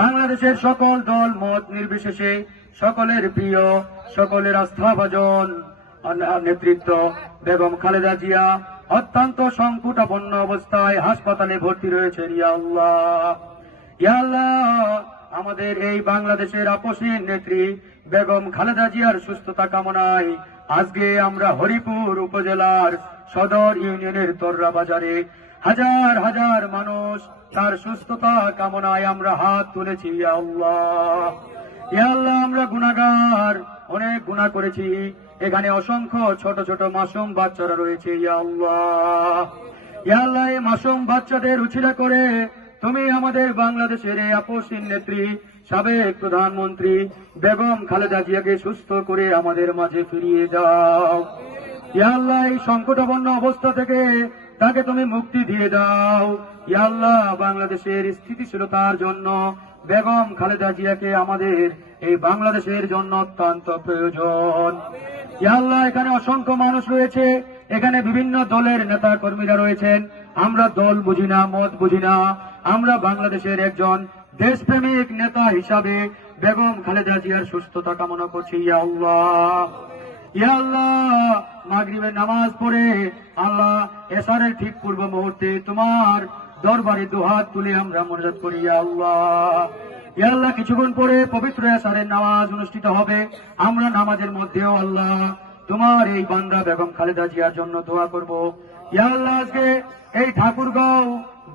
বাংলাদেশের সকল দল মত নির্বিশেষে সকলের প্রিয়, সকলের আস্থাভাজন নেতৃত্ব বেগম খালেদা জিয়া অত্যন্ত সংকটাপন্ন অবস্থায় হাসপাতালে ভর্তি আল্লাহ, আমাদের এই বাংলাদেশের আপসীন নেত্রী বেগম খালেদা জিয়ার সুস্থতা কামনায় আজকে আমরা হরিপুর উপজেলার সদর ইউনিয়নের তর্রা বাজারে হাজার হাজার মানুষ তার সুস্থতা কামনায় আমরা হাত তুলেছি আল্লাহ। আমরা গুনাগার অনেক গুনাহ করেছি। এখানে অসংখ্য ছোট ছোট মাসুম বাচ্চারা রয়েছে, ইয়া আল্লাহ। এই মাসুম বাচ্চাদের উছিলা করে তুমি আমাদের বাংলাদেশের এই আপসীন নেত্রী, সাবেক প্রধানমন্ত্রী বেগম খালেদা জিয়াকে সুস্থ করে আমাদের মাঝে ফিরিয়ে দাও। ইয়া আল্লাহ, এই সংকটাপন্ন অবস্থা থেকে তাকে তুমি মুক্তি দিয়ে দাও। ইয়া আল্লাহ, বাংলাদেশের স্থিতিশীলতার জন্য বেগম খালেদা জিয়াকে আমাদের এই বাংলাদেশের জন্য অত্যন্ত প্রয়োজন। ইয়া আল্লাহ, এখানে অসংখ্য মানুষ রয়েছে। এখানে বিভিন্ন দলের নেতা কর্মীরা রয়েছেন। আমরা দল বুঝি না, মত বুঝি না। আমরা বাংলাদেশের একজন দেশপ্রেমিক নেতা হিসাবে বেগম খালেদা জিয়ার সুস্থতা কামনা করছি, ইয়া আল্লাহ নামাজ পড়ে আল্লাহ এসারের ঠিক পূর্ব মুহূর্তে তোমার দরবারে দুহাত তুলে আমরা মনোজাত করি আল্লাহ। ইয়া আল্লাহ, কিছুক্ষণ পরে পবিত্র এসারের নামাজ অনুষ্ঠিত হবে। আমরা নামাজের মধ্যেও আল্লাহ তোমার এই বান্দা বেগম খালেদা জিয়ার জন্য দোয়া করব। ইয়া আল্লাহ, আজকে এই ঠাকুরগাঁও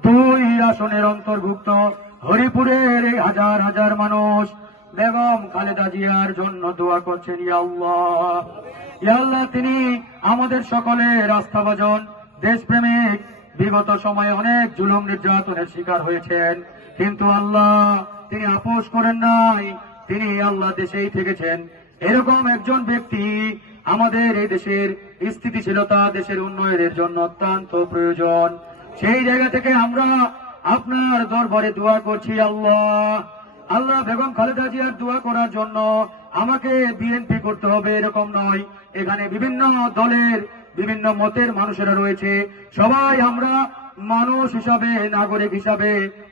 দুই আসনের অন্তর্ভুক্ত হরিপুরের এই হাজার হাজার মানুষ বেগম খালেদা জিয়ার জন্য দোয়া করছেন, ইয়া আল্লাহ। ইয়া আল্লাহ, তিনি আমাদের সকলের আস্থাভাজন দেশপ্রেমিক, বিগত সময়ে অনেক জুলুম নির্যাতনের শিকার হয়েছেন। কিন্তু আল্লাহ, তিনি আপোষ করেন নাই। তিনি আল্লাহ দেশেই থেকেছেন। এরকম একজন ব্যক্তি আমাদের এই দেশের স্থিতিশীলতা, দেশের উন্নয়নের জন্য অত্যন্ত প্রয়োজন। সেই জায়গা থেকে আমরা আপনার দরবারে দোয়া করছি, আল্লাহ। আল্লাহ বেগম খালেদা জিয়ার দোয়া করার জন্য আমাকে বিএনপি করতে হবে, এরকম নয়। এখানে বিভিন্ন দলের, বিভিন্ন মতের মানুষেরা রয়েছে। সবাই আমরা মানুষ হিসাবে, নাগরিক হিসাবে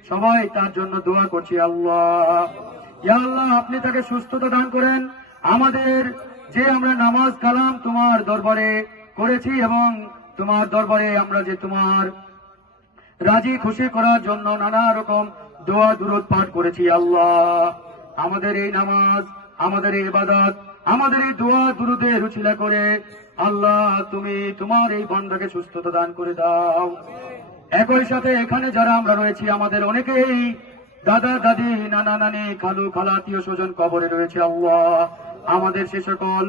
সবাই তার জন্য দোয়া করছি, আল্লাহ। ইয়া আল্লাহ, আপনি তাকে সুস্থতা দান করেন। আমাদের যে আমরা নামাজ কালাম তোমার দরবারে করেছি এবং তোমার দরবারে আমরা যে তোমার রাজি খুশি করার জন্য নানা রকম দোয়া দুরুদ পাঠ করেছি, আল্লাহ। আমাদের এই নামাজ, আমাদের এই ইবাদত, আমাদের এই দোয়া দুরুদে রুচিলা করে আল্লাহ, তুমি তোমার এই বন্ধাকে সুস্থতা দান করে দাও। একই সাথে এখানে যারা আমরা রয়েছি, আমাদের অনেকেই দাদা, দাদি, নানা, নানি, খালু খালাতীয় স্বজন কবরে রয়েছে, আল্লাহ। আমাদের সে সকল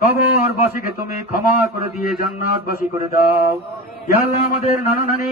কবরবাসীকে তুমি ক্ষমা করে দিয়ে জান্নাতবাসী করে দাও। আল্লাহ, আমাদের নানা, নানি